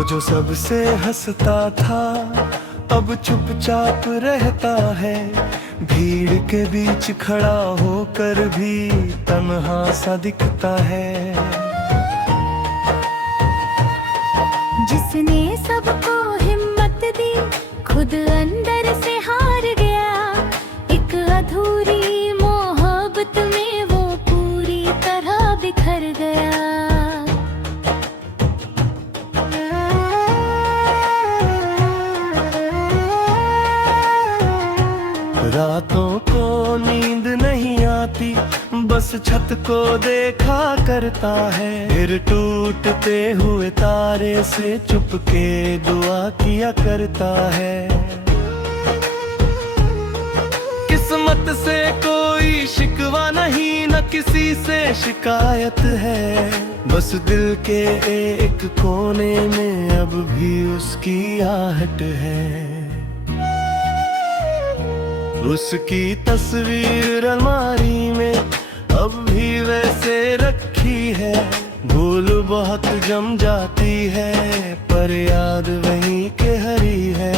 वो जो सबसे हंसता था अब चुपचाप रहता है। भीड़ के बीच खड़ा होकर भी तन्हा सा दिखता है। जिसने सबको हिम्मत दी खुद अंदर से हार गया। एक अधूरी मोहब्बत में वो पूरी तरह बिखर गया। रातों को नींद नहीं आती बस छत को देखा करता है। फिर टूटते हुए तारे से चुपके दुआ किया करता है। किस्मत से कोई शिकवा नहीं न किसी से शिकायत है। बस दिल के एक कोने में अब भी उसकी आहट है। उसकी तस्वीर अलमारी में अब भी वैसे रखी है। भूल बहुत जम जाती है पर याद वहीं के हरी है।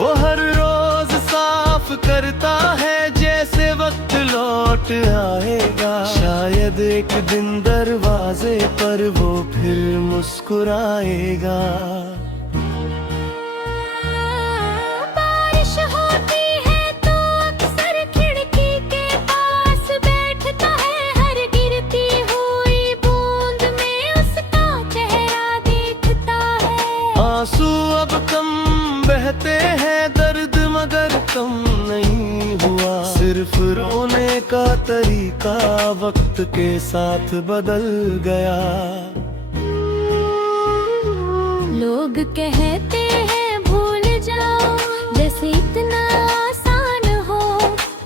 वो हर रोज साफ करता है जैसे वक्त लौट आएगा। शायद एक दिन दरवाजे पर वो फिर मुस्कुराएगा। आंसू अब कम बहते हैं दर्द मगर कम नहीं हुआ। सिर्फ रोने का तरीका वक्त के साथ बदल गया। लोग कहते हैं भूल जाओ जैसे इतना आसान हो।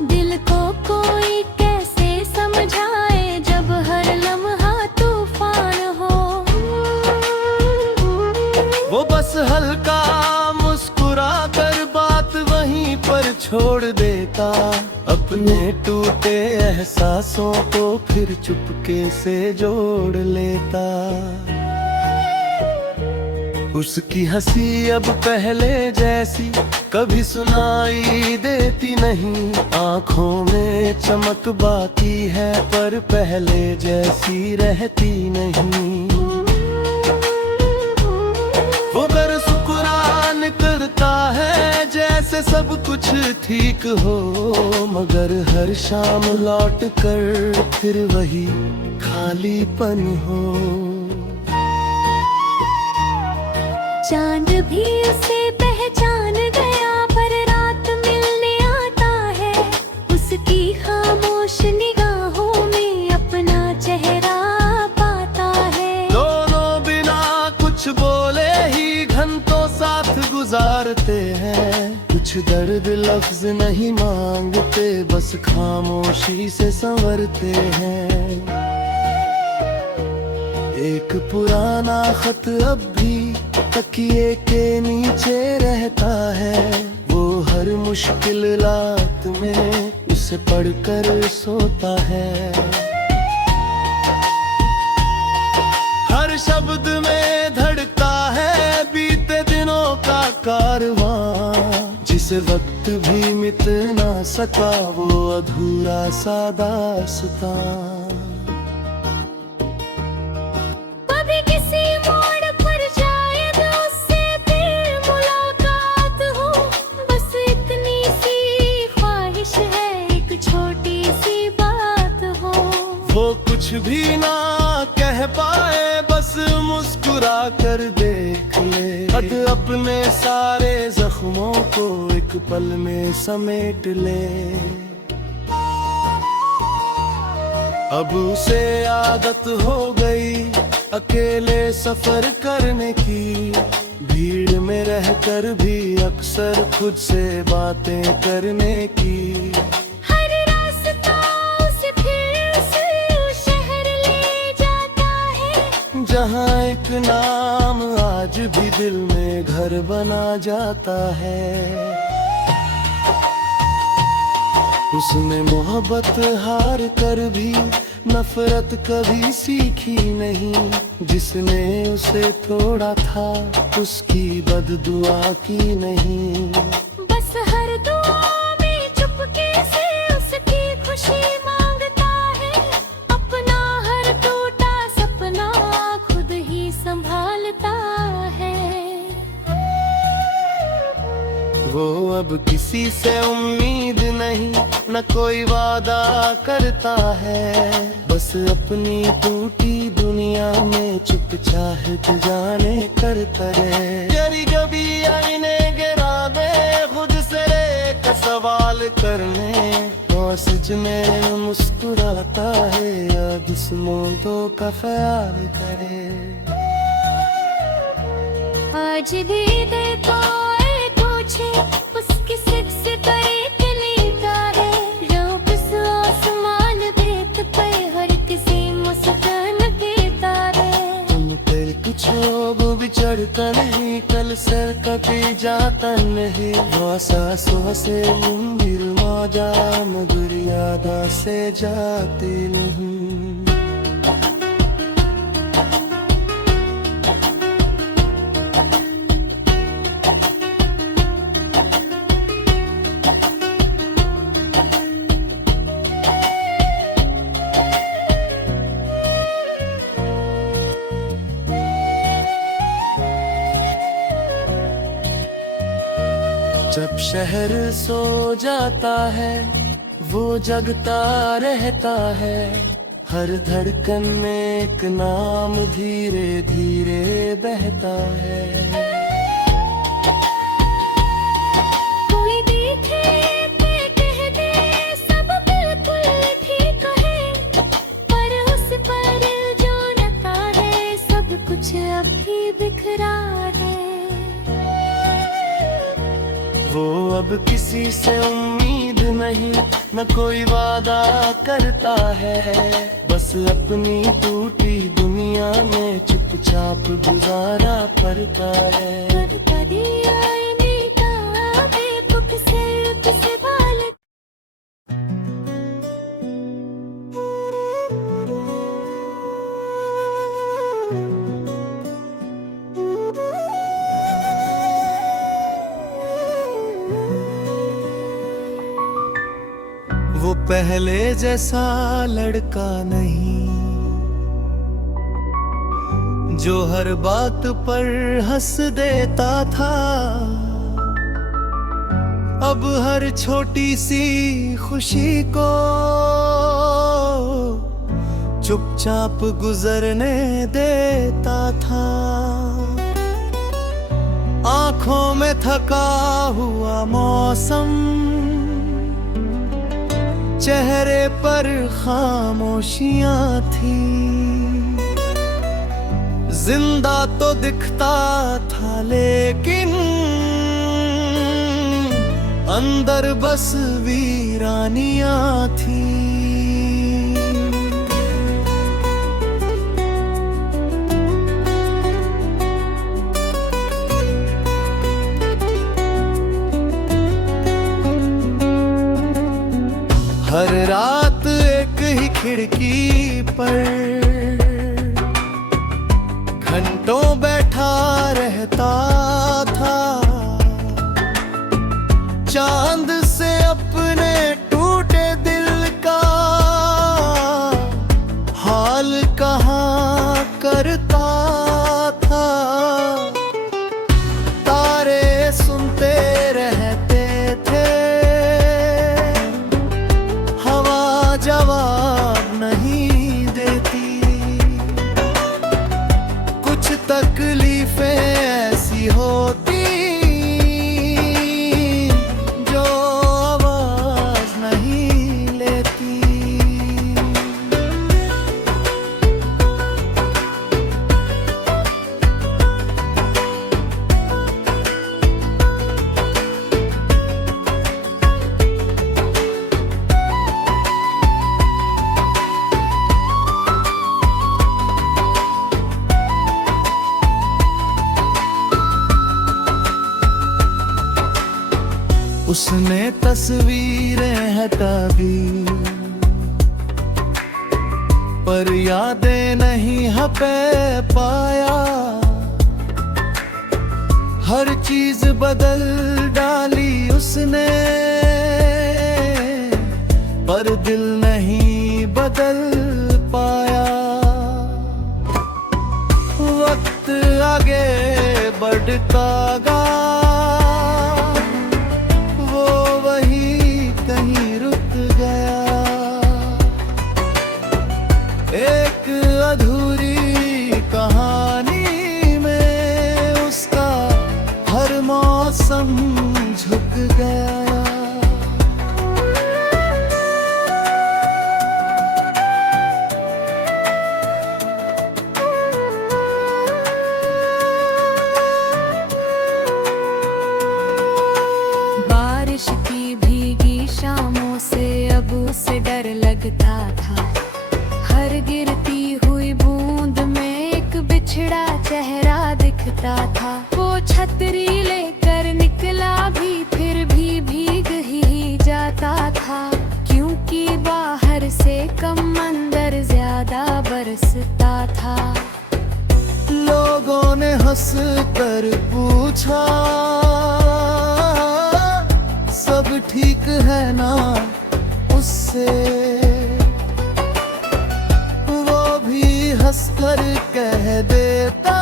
दिल को कोई कैसे समझाए जब हर लम्हा तूफान हो। वो बस हल्का मुस्कुरा कर बात वहीं पर छोड़ देता। अपने टूटे एहसासों को फिर चुपके से जोड़ लेता। उसकी हंसी अब पहले जैसी कभी सुनाई देती नहीं। आंखों में चमक बाकी है पर पहले जैसी रहती नहीं। वो गर शुक्रान करता है जैसे सब कुछ ठीक हो। मगर हर शाम लौट कर फिर वही खालीपन हो। चांद भी उसे पहचान गया पर रात मिलने आता है। उसकी खामोश निगाहों में अपना चेहरा पाता है। दोनों बिना कुछ बोले ही घंटों साथ गुजारते हैं। कुछ दर्द लफ्ज नहीं मांगते बस खामोशी से संवरते हैं। एक पुराना खत अब भी तकिए के नीचे रहता है। वो हर मुश्किल रात में उसे पढ़कर सोता है। हर शब्द में धड़का है बीते दिनों का कारवां। जिस वक्त भी मिट ना सका वो अधूरा सा दास्तां। वो कुछ भी ना कह पाए बस मुस्कुरा कर देख ले। अब अपने सारे जख्मों को एक पल में समेट ले। अब उसे आदत हो गई अकेले सफर करने की। भीड़ में रहकर भी अक्सर खुद से बातें करने की। जहाँ एक नाम आज भी दिल में घर बना जाता है। उसने मोहब्बत हार कर भी नफरत कभी सीखी नहीं, जिसने उसे तोड़ा था उसकी बददुआ की नहीं। बस हर दुआ में चुपके से उसकी खुशी मांगता है, अपना हर टूटा सपना खुद ही संभालता है। वो अब किसी से उम्मीद नहीं, न कोई वादा करता है, बस अपनी टूटी दुनिया में चुपचाप जाने करता है। जरी कभी आईने गिरा दे खुद से एक सवाल करने, तो सच में मुस्कुराता है या दुश्मनों का ख्याल करे। आज भी दे तो पूछे उसकी सिख से तरीके लेता है, रब से आसमान देत पे हर किसी मुस्कान देता है। तुम पर कुछ लोग बिछड़ता नहीं, कल सर कभी जाता नहीं, सांसों से मंदिर मौजा मगर यादा से जाते नहीं। जब शहर सो जाता है वो जगता रहता है, हर धड़कन में एक नाम धीरे धीरे बहता है। कोई देखे ते कह दे सब बिल्कुल ठीक है, पर उस पर जो नता है सब कुछ अभी बिखरा है। वो अब किसी से उम्मीद नहीं, न कोई वादा करता है, बस अपनी टूटी दुनिया में चुपचाप गुजारा करता है। वो पहले जैसा लड़का नहीं जो हर बात पर हंस देता था, अब हर छोटी सी खुशी को चुपचाप गुजरने देता था। आंखों में थका हुआ मौसम, चेहरे पर खामोशियां थी, जिंदा तो दिखता था लेकिन अंदर बस वीरानियां थी। हर रात एक ही खिड़की पर घंटों बैठा रहता था, चांद से अपने टूटे दिल का हाल कहाँ करता था। तारे सुनते रहते थे, हवा जवाब नहीं देती, कुछ तकलीफें ऐसी होती जो आवाज नहीं लेती। उसने तस्वीरें हटा दी, पर यादें नहीं हपे पाया। हर चीज बदल डाली उसने, पर दिल नहीं बदल पाया। वक्त आगे बढ़ता गया, वो वही कहीं रुक गया। एक अधूरी कहानी में उसका हर मौसम झुक गया। बारिश की भीगी शामों से अब उसे डर लगता था। हर गिरती हुई बूंद में एक बिछड़ा चेहरा दिखता था। वो छतरी लेकर निकला भी फिर भी भीग ही जाता था, क्योंकि बाहर से कम अंदर ज्यादा बरसता था। लोगों ने हंस कर पूछा, सब ठीक है ना उससे? वो भी हंसकर कह देता,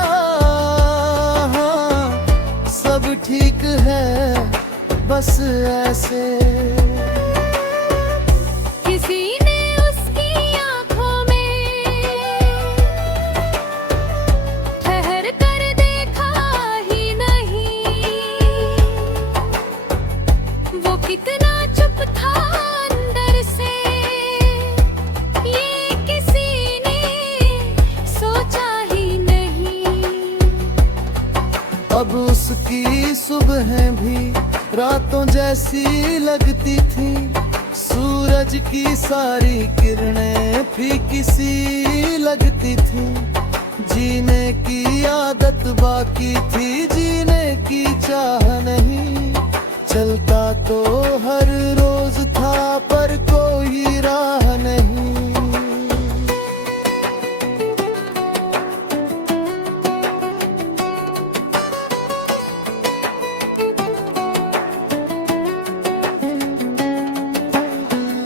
हाँ, सब ठीक है बस ऐसे। किसी ने उसकी आंखों में ठहर कर देखा ही नहीं। वो कितना चुप था अंदर से, ये किसी ने सोचा ही नहीं। अब उसकी सुबह भी रातों जैसी लगती थी। सूरज की सारी किरणें फीकी सी लगती थी। जीने की आदत बाकी थी, जीने की चाह नहीं। चलता तो हर रोज था पर कोई राह नहीं।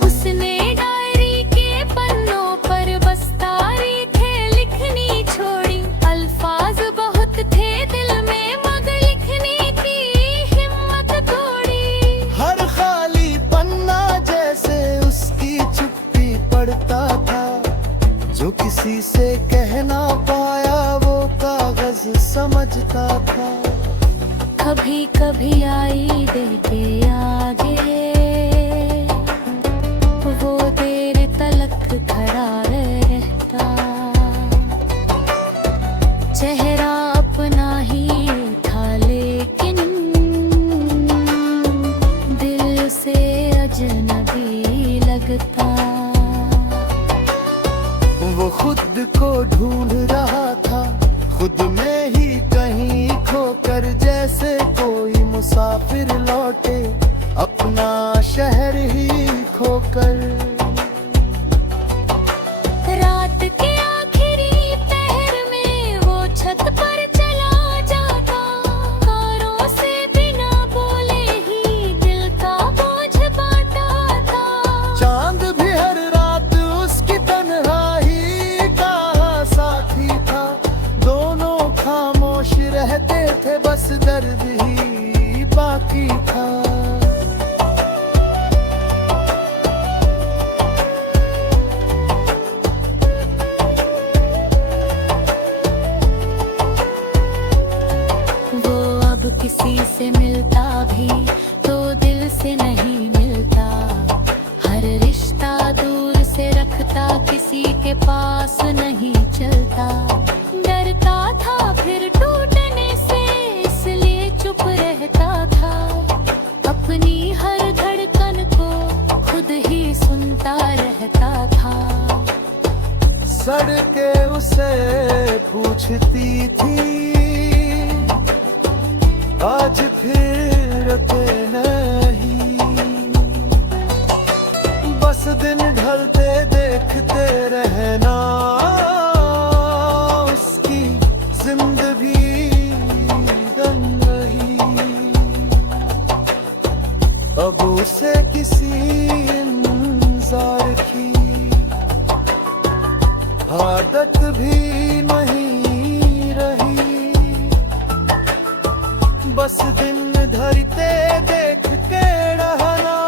उसने डायरी के पन्नों पर बस तारीखें लिखनी छोड़ी। अल्फाज बहुत थे दिल में मगर लिखने की हिम्मत तोड़ी। हर खाली पन्ना जैसे उसकी चुप्पी पढ़ता था। जो किसी से कह ना पाया वो कागज समझता था। कभी कभी आई दिल के आगे, वो देर तलक खड़ा रहता। चेहरा अपना ही था लेकिन दिल से अजनबी लगता। वो खुद को ढूंढ रहा था, खुद में ही कहीं खोकर। जैसे कोई मुसाफिर लौटे अपना शहर ही खोकर। रात के आखिरी पहर में वो छत पर चला जाता। कारों से बिना बोले ही दिल का बोझ बांटा था। चांद भी हर रात उसकी तन्हाई का साथी था। दोनों खामोश रहते थे, बस दर्द ही बाकी था। वो अब किसी से मिलता भी तो दिल से नहीं मिलता। हर रिश्ता दूर से रखता, किसी के पास नहीं चलता। डरता था फिर टूटने से, इसलिए चुप रहता था। अपनी हर धड़कन को खुद ही सुनता रहता था। सड़कें उसे पूछती थी, आज फिर रुके नहीं। बस दिन ढलते देखते रहना इंतजार की, आदत भी नहीं रही, बस दिन धरते देख के रहना।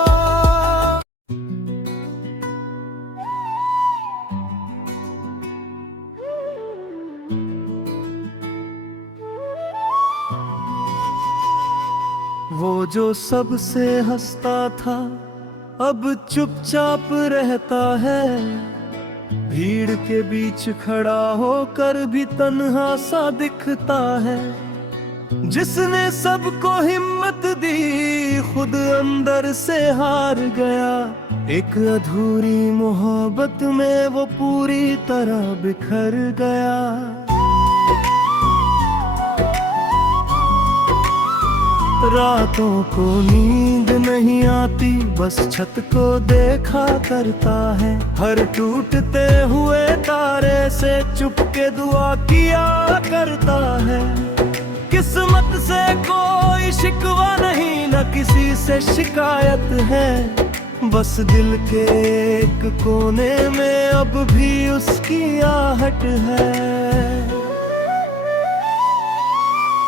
वो जो सबसे हंसता था अब चुपचाप रहता है, भीड़ के बीच खड़ा होकर भी तन्हा सा दिखता है। जिसने सबको हिम्मत दी खुद अंदर से हार गया, एक अधूरी मोहब्बत में वो पूरी तरह बिखर गया। रातों को नींद नहीं आती, बस छत को देखा करता है, हर टूटते हुए तारे से चुपके दुआ किया करता है। किस्मत से कोई शिकवा नहीं, न किसी से शिकायत है, बस दिल के एक कोने में अब भी उसकी आहट है।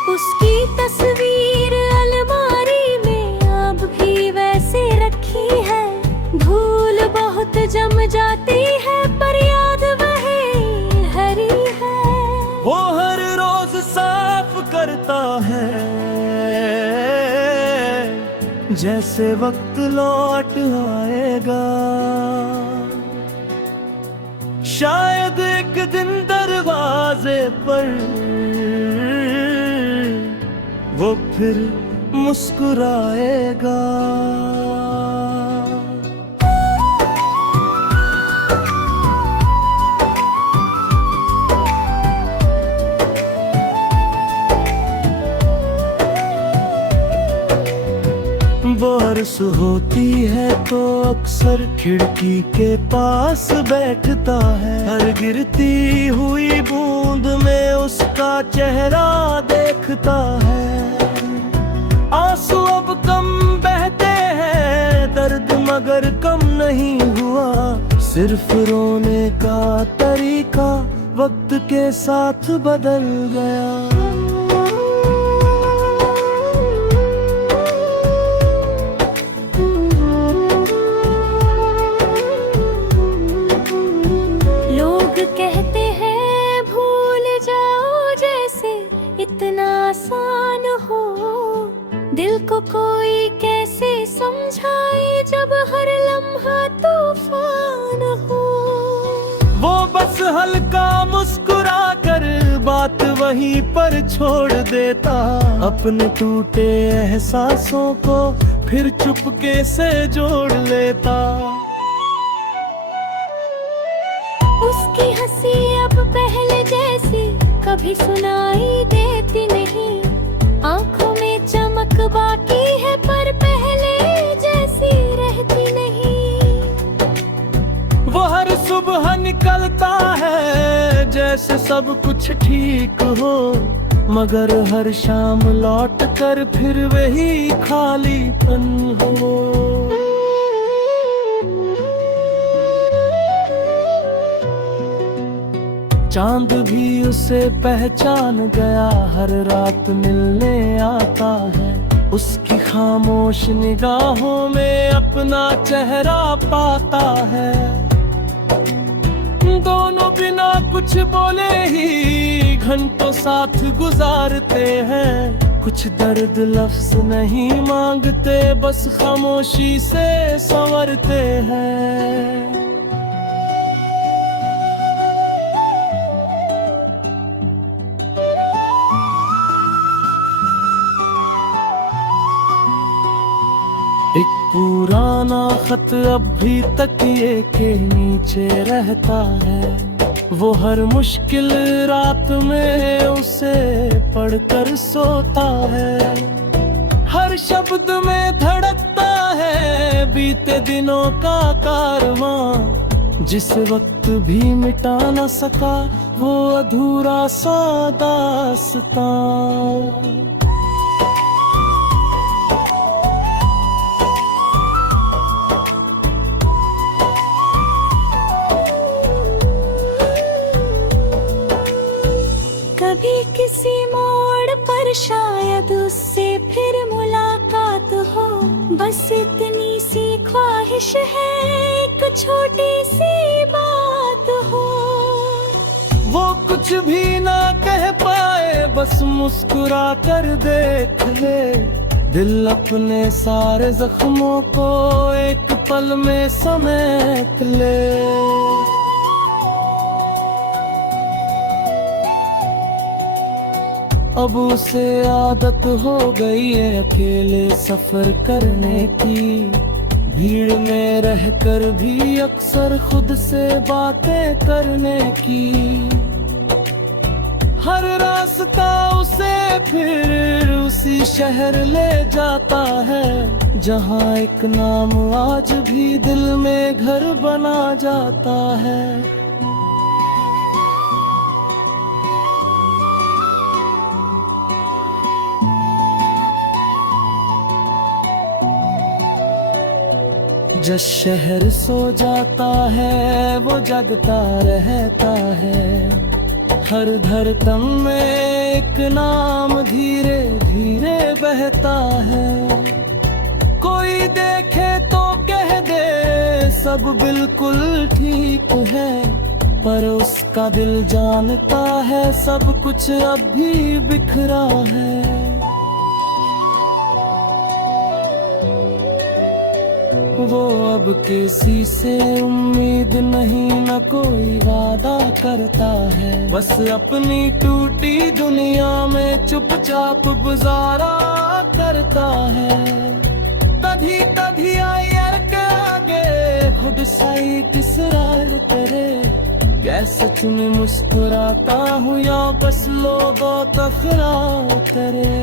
उसकी तस्वीर अलमारी में अब भी वैसे रखी है, धूल बहुत जम जाती है पर याद वही हरी है। वो हर रोज साफ करता है, जैसे वक्त लौट आएगा। शायद एक दिन दरवाजे पर वो फिर मुस्कुराएगा। बारिश होती है तो अक्सर खिड़की के पास बैठता है, हर गिरती हुई बूंद में उसका चेहरा देखता है। आंसू अब कम बहते हैं, दर्द मगर कम नहीं हुआ, सिर्फ रोने का तरीका वक्त के साथ बदल गया। कहते हैं भूल जाओ जैसे इतना आसान हो, दिल को कोई कैसे समझाए जब हर लम्हा तूफान हो। वो बस हल्का मुस्कुरा कर बात वहीं पर छोड़ देता, अपने टूटे एहसासों को फिर चुपके से जोड़ लेता। उसकी हंसी अब पहले जैसी कभी सुनाई देती नहीं, आंखों में चमक बाकी है पर पहले जैसी रहती नहीं। वो हर सुबह निकलता है जैसे सब कुछ ठीक हो, मगर हर शाम लौट कर फिर वही खालीपन हो। चांद भी उसे पहचान गया, हर रात मिलने आता है, उसकी खामोश निगाहों में अपना चेहरा पाता है। दोनों बिना कुछ बोले ही घंटों साथ गुजारते हैं, कुछ दर्द लफ्ज नहीं मांगते, बस खामोशी से संवरते हैं। एक पुराना खत अब भी तकिए के नीचे रहता है, वो हर मुश्किल रात में उसे पढ़कर सोता है। हर शब्द में धड़कता है बीते दिनों का कारवां, जिस वक्त भी मिटा न सका वो अधूरा सा दास्तां। काश है एक छोटी सी बात हो, वो कुछ भी ना कह पाए बस मुस्कुरा कर देख ले, दिल अपने सारे जख्मों को एक पल में समेट ले। अब उसे आदत हो गई है अकेले सफर करने की, भीड़ में रहकर भी अक्सर खुद से बातें करने की। हर रास्ता उसे फिर उसी शहर ले जाता है, जहाँ एक नाम आज भी दिल में घर बना जाता है। जिस शहर सो जाता है वो जगता रहता है, हर धड़कन में एक नाम धीरे धीरे बहता है। कोई देखे तो कह दे सब बिल्कुल ठीक है, पर उसका दिल जानता है सब कुछ अब भी बिखरा है। वो अब किसी से उम्मीद नहीं न कोई वादा करता है, बस अपनी टूटी दुनिया में चुपचाप गुजारा करता है। कभी कभी आयर के आगे खुद साइड इसरार करे, क्या सच में मुस्कुराता हूँ या बस लोगों तकरार करे।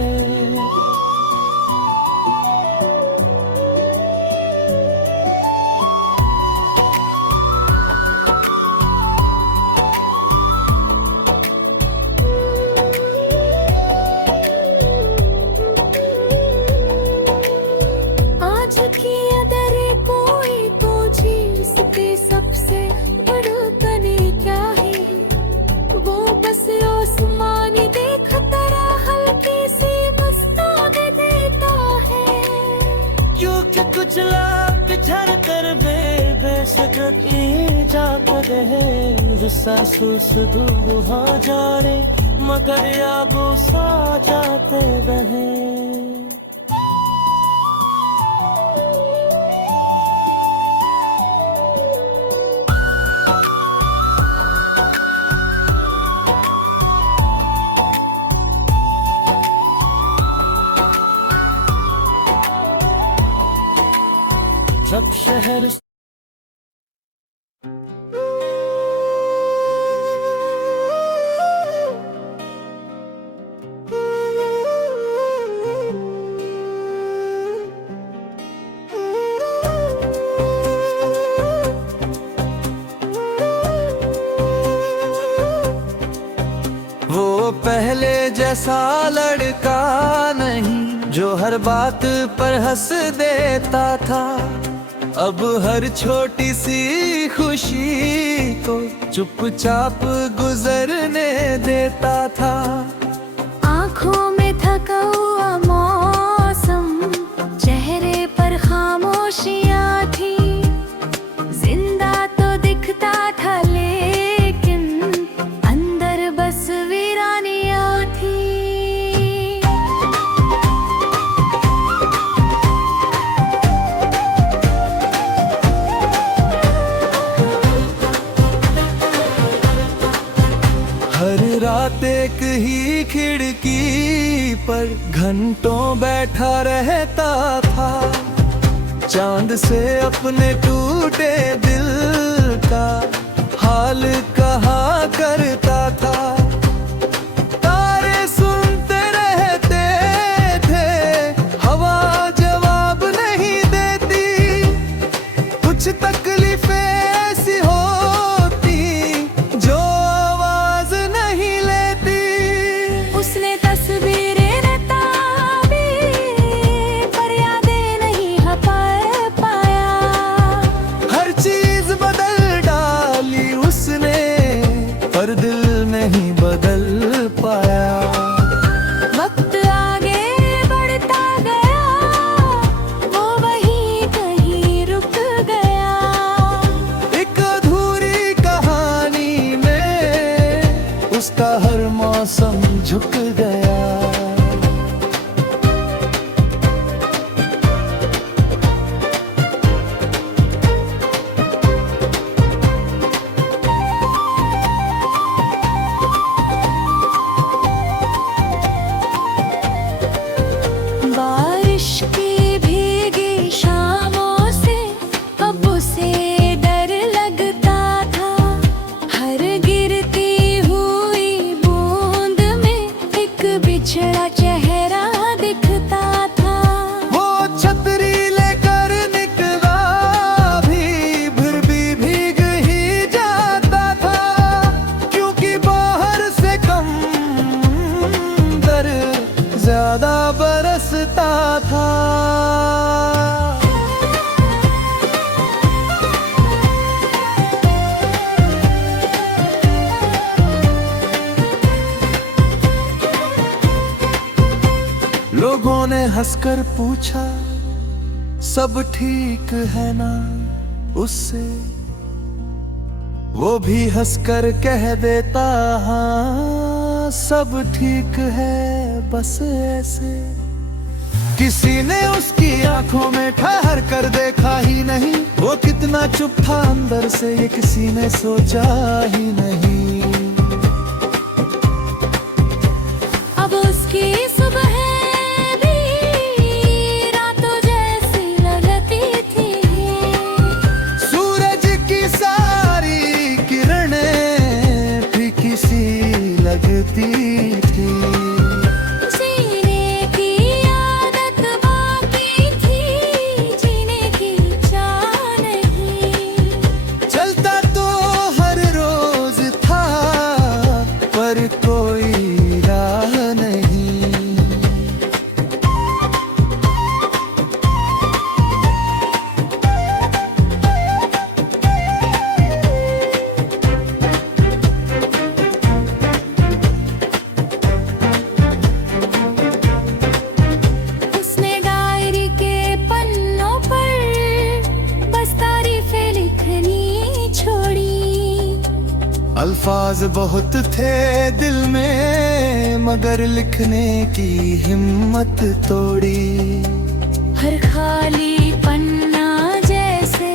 कुछ लाख झर कर बेसकी जाकर रहे, गुस्सा सुस दूर हाँ जाने मगर यादों सा जाते रहे। जब शहर वो पहले जैसा लड़का नहीं जो हर बात पर हंस देता था, अब हर छोटी सी खुशी को चुपचाप गुजरने देता था। आँखों में थका हुआ मौसम, चेहरे पर खामोशियाँ थी, जिंदा तो दिखता था लेकिन अंदर बस वीरानियाँ थी। हर रात एक ही खिड़की पर घंटों बैठा रहता था, चांद से अपने टूटे दिल का हाल कहा करता था। तारे सुनते रहते थे, हवा जवाब नहीं देती, कुछ तकलीफें ऐसी होती जो आवाज नहीं लेती। उसने तस्वीरें रताबी पर यादें नहीं हपा पाया, हर चीज बदल डाली उसने पर दिल नहीं बदल पाया। वक्त आगे बढ़ता गया, वो वहीं कहीं रुक गया। हंसकर पूछा सब ठीक है ना, उससे वो भी हंसकर कह देता हाँ सब ठीक है, बस ऐसे। किसी ने उसकी आंखों में ठहर कर देखा ही नहीं, वो कितना चुप था अंदर से ये किसी ने सोचा ही नहीं। अब उसकी सुबह भी रातों जैसी लगती थी, सूरज की सारी किरणें फीकी सी लगती थी। जीने की आदत बाकी थी, जीने की चाह नहीं। चलता तो हर रोज था पर कोई राह नहीं। उसने डायरी के पन्नों पर बस तारीफें लिखनी छोड़ी। अल्फाज बहुत थे दिल में मगर लिखने की हिम्मत तोड़ी। हर खाली पन्ना जैसे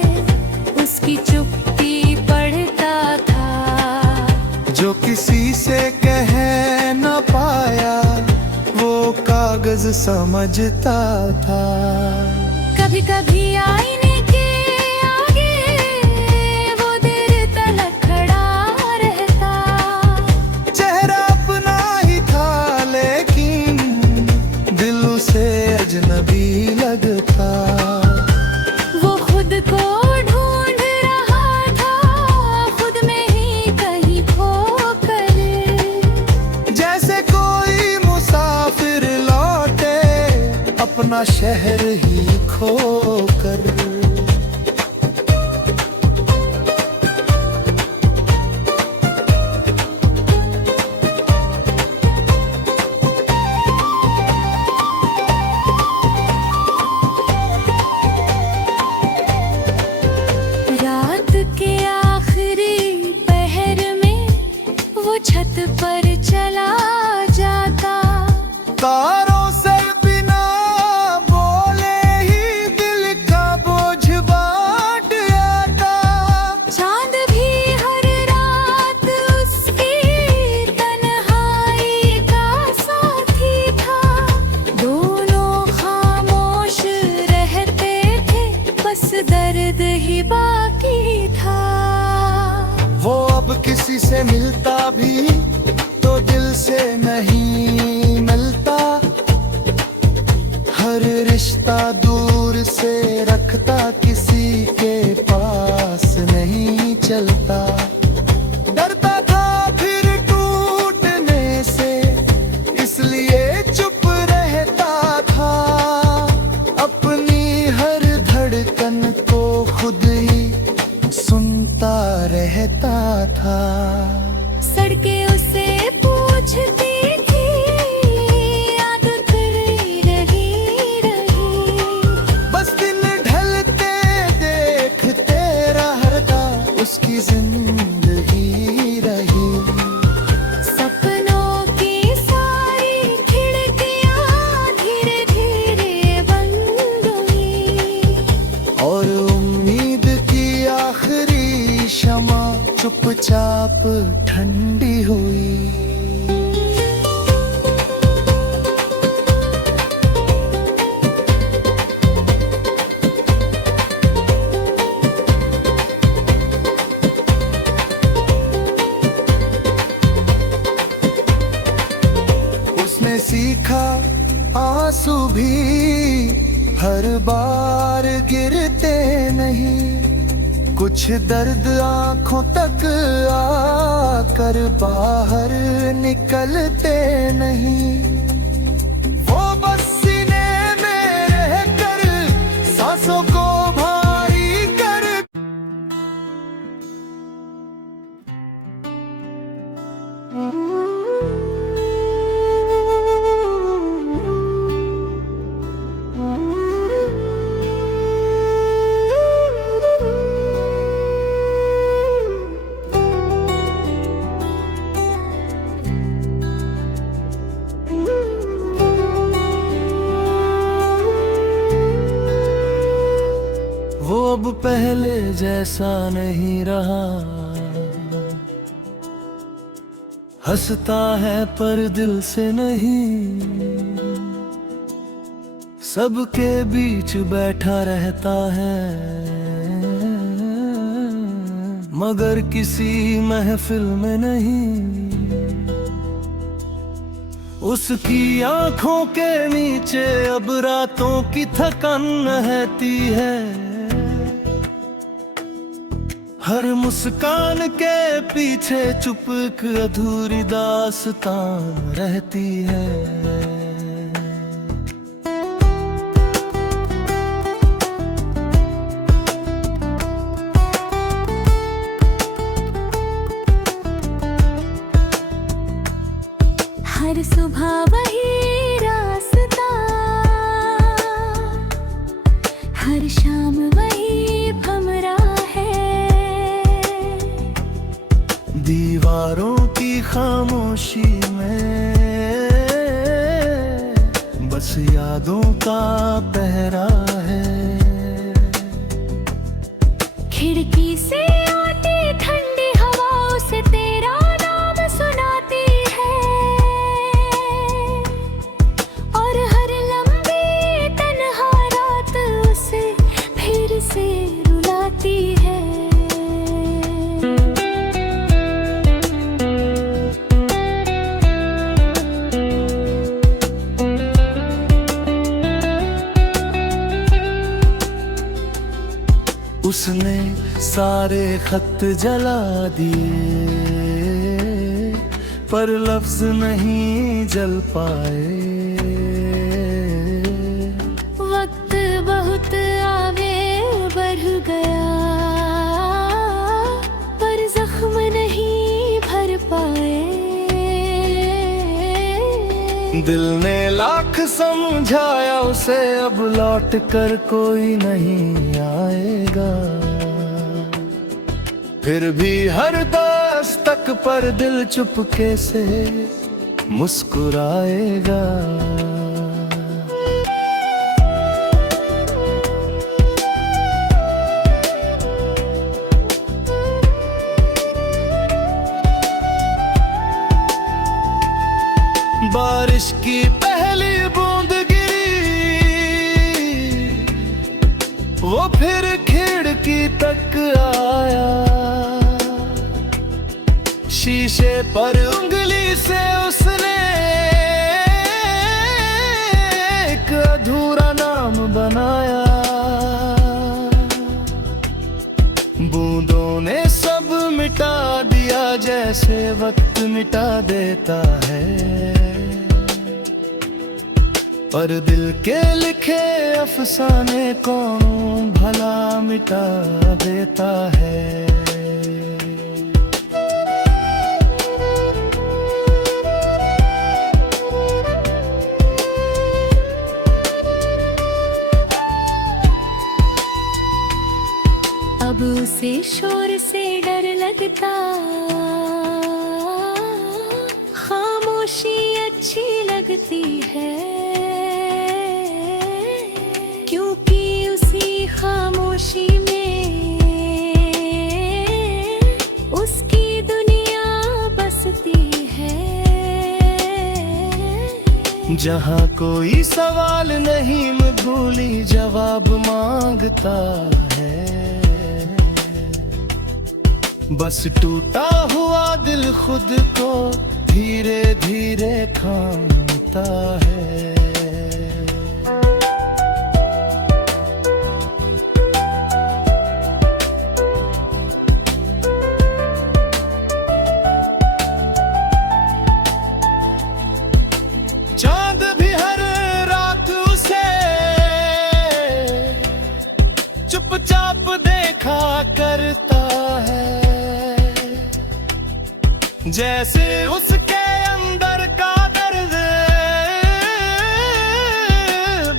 उसकी चुप्पी पढ़ता था, जो किसी से कह न पाया वो कागज समझता था। कभी कभी आईने के आगे वो देर तक खड़ा रहता। चेहरा अपना ही था लेकिन दिल उसे अजनबी लगता। वो खुद को ढूंढ रहा था, खुद में ही कहीं खोकर। जैसे कोई मुसाफिर लौटे अपना शहर ही खोकर। रात के आखिरी पहर में वो छत पर चला जाता। तारों से बिना बोले ही दिल का बोझ बांट आता। चांद भी हर रात उसकी तन्हाई का साथी था। दोनों खामोश रहते थे, बस दर्द ही बाकी था। वो अब किसी से मिलता भी तो दिल से नहीं मिलता। हर रिश्ता दूर से रखता, किसी के पास नहीं चलता। डरता था फिर टूटने से इसलिए चुप रहता था। अपनी हर धड़कन को खुद ही सुनता रहता था। सड़कें उसे पूछती थी, आदत रही। बस दिन ढलते देखते रहता उसकी जिंदगी रही। सपनों की सारी खिड़कियां धीरे धीरे बंद हुई, और उम्मीद की आखिरी शमा चुपचाप ठंडी हुई। उसने सीखा आंसू भी हर बार गिरते नहीं। कुछ दर्द आंखों तक आकर बाहर निकलते नहीं। वो बस सीने में रहकर सांसों को भारी कर पहले जैसा नहीं रहा। हंसता है पर दिल से नहीं, सबके बीच बैठा रहता है, मगर किसी महफिल में नहीं। उसकी आंखों के नीचे अब रातों की थकान रहती है, हर मुस्कान के पीछे चुप एक अधूरी दास्तान रहती है। हर सुबह वही रास्ता, हर शाम वही भमरा है। दीवारों की खामोशी में बस यादों का पहरा है। खिड़की से आती ठंडी हवाओं से तेरा नाम सुनाती है, और हर लंबी तन्हा रात उसे फिर से रुलाती है। उसने सारे खत जला दिए, पर लफ्ज नहीं जल पाए। वक्त बहुत आगे बढ़ गया, पर जख्म नहीं भर पाए। दिल ने लाख समझाया उसे, अब लौट कर कोई नहीं आएगा। फिर भी हर दस्तक पर दिल चुपके से मुस्कुराएगा। बारिश की पहली बूंद गिरी, वो फिर खिड़की तक आया। शीशे पर उंगली से उसने एक अधूरा नाम बनाया। बूंदों ने सब मिटा दिया, जैसे वक्त मिटा देता है। पर दिल के लिखे अफसाने कौन भला मिटा देता है। अब उसे शोर से डर लगता, खामोशी अच्छी लगती है, क्योंकि उसी खामोशी में उसकी दुनिया बसती है। जहाँ कोई सवाल नहीं, मखूली जवाब मांगता है। बस टूटा हुआ दिल खुद को धीरे धीरे थामता है। चांद भी हर रात उसे चुपचाप देखा करता है, जैसे उसके अंदर का दर्द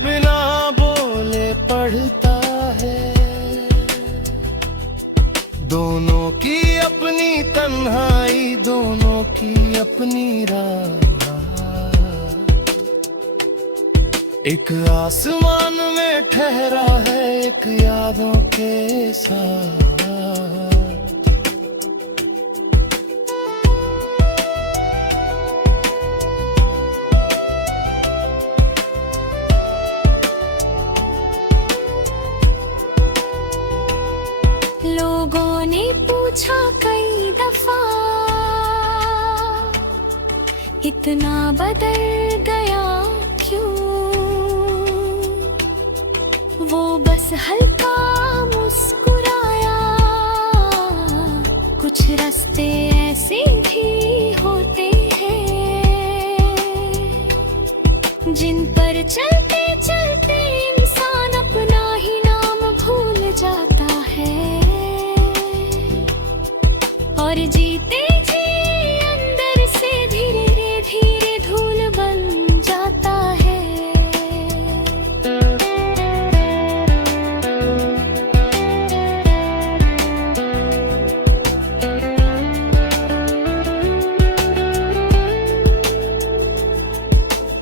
बिना बोले पढ़ता है। दोनों की अपनी तन्हाई, दोनों की अपनी राह, एक आसमान में ठहरा है एक यादों के साथ। लोगों ने पूछा कई दफा, इतना बदल गया क्यों? वो बस हल्का मुस्कुराया, कुछ रास्ते ऐसे भी होते हैं जिन पर चलते चलते इंसान अपना ही नाम भूल जाता है, और जीते जी अंदर से धीरे धीरे धूल बन जाता है।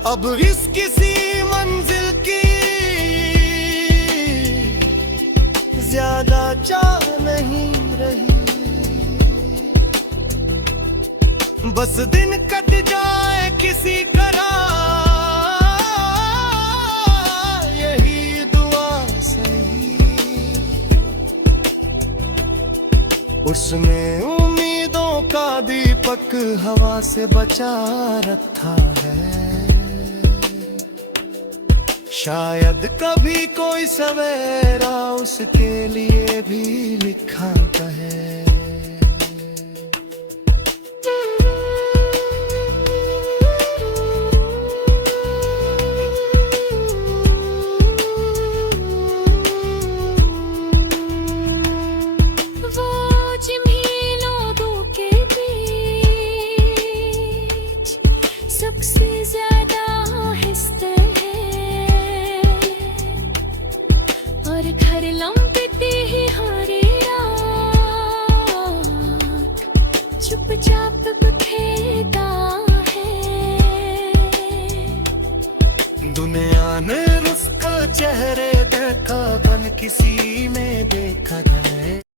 अब इस किसी मंजिल की ज्यादा चाह नहीं रही, बस दिन कट जाए किसी तरह यही दुआ सही। उसमें उम्मीदों का दीपक हवा से बचा रखा है, शायद कभी कोई सवेरा उसके लिए भी लिखा है। सबसे ज्यादा हंसते हैं और घर लंबती ही हरे रात चुपचाप उठेगा है। दुनिया ने उसका चेहरे देखा, बन किसी ने देखा है।